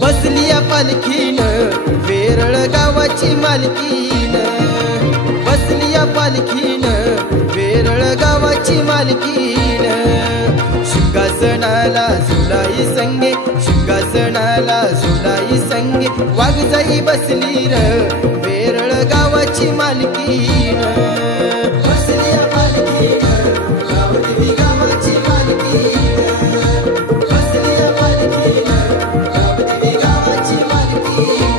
बसलिया पालखीन वेरळ गावाची मालकीन, बसलिया पालखीन वेरळ गावाची मालकीन. शिंगासनाला झुलाई संगे, शिंगासनाला झुलाई संगे, वाघजाई बसली र वेरळ गावाची मालकीन. बसलिया पालखीन गावदेवी गावाची मालकीन, बसलिया पालखीन गावदेवी गावाची मालकीन.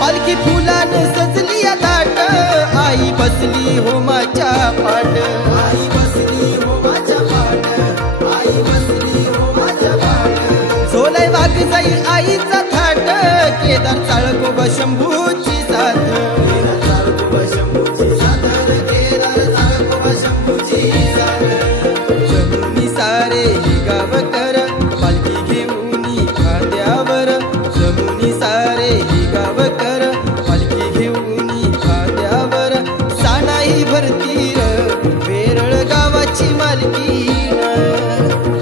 पालखी फुलानं सजली दाट, आई बसली हो माझ्या पाट, आई बसली हो माझ्या पाट, आई बसली हो माझ्या पाट. झोलाई वाघजाई आईचा थाट, केदार चाळकोबा शंभूची साथ, केदार चाळकोबा शंभूची साथ, केदार चाळकोबा शंभूची साथ. जमुनी सारे ही गावकर पालखी घेऊनी खांद्यावर, जमुनी सारे ही गावकर पालखी घेऊनी खांद्यावर. सानाई भरती र वेरळ गावाची मालकीन.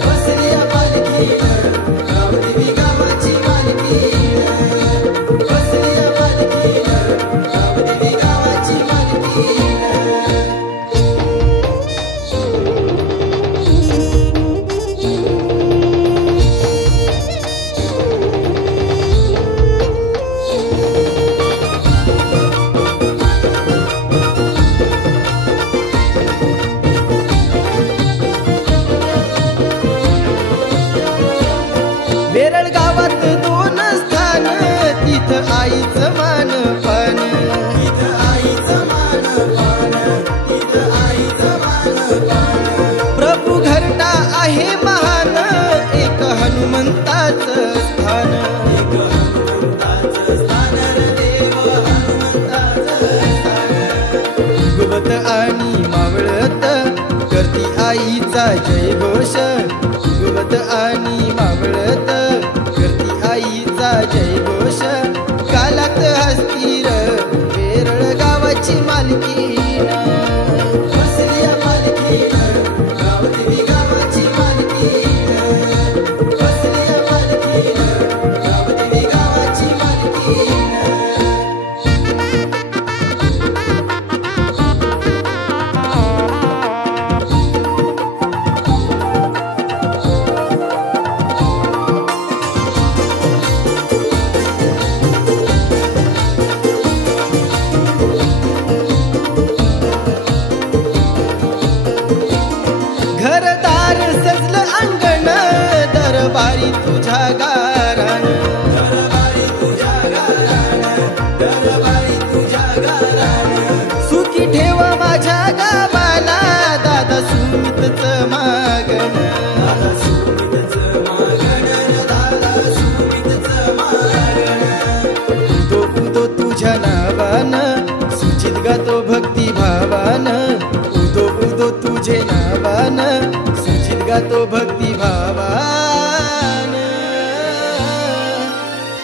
बसलिया पालखीन गावदेवी गावाची मालकीन, बसलिया पालखीन गावदेवी गावाची मालकीन. वेरळ गावात दोन स्थान, तिथं आईचं मान पान, तिथं आईचं मान पान, तिथं आईचं मान पान. प्रभू घरटा आहे महान, एक हनुमंताचं स्थान, एक हनुमंताचं स्थान रे देव, हनुमंताचं स्थान. उगवत आणि मावळत करती आईचा जयघोष, उगवत आणि मावळत करती आईचा जयघोष. गालात हस्तीर वेरळ गावाची मालकीन. बसलिया पालखीन गावदेवी गावाची मालकीन, बसलिया पालखीन गावदेवी गावाची मालकीन. घरदार सजलं अंगण, दरबारी तुझ्या गारान, दरबारी तुझ्या गारान, दरबारी तुझ्या गारान. सुखी ठेवा माझ्या गावाला दादा सुमितचं मागण, दादा सुमितचं मागण, दादा सुमितचं मागण. उदो उदो तुझ्या नावानं सुचित गातो भक्ती भावान, उदो उदो तुझे नावान सुचित गातो भक्ती भावान.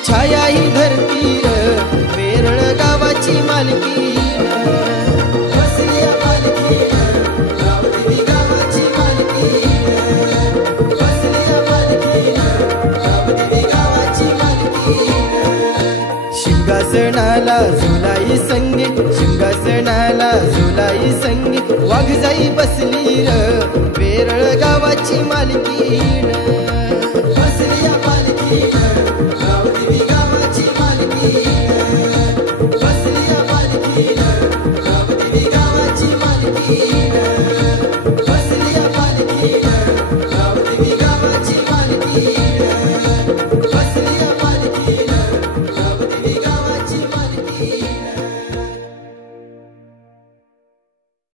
छाया ही धरती वेरळ गावाची मालकीन. बसलिया पालखीन गावदेवी गावाची मालकीन, बसलिया पालखीन गावदेवी गावाची मालकीन. शिंगासनाला झुलाई संगे, शिंगासनाला झुलाई संगे, वाघजाई बसली र वेरळ गावाची मालकीन. बसलिया पालखीन गावदेवी गावाची मालकीन, बसलिया पालखीन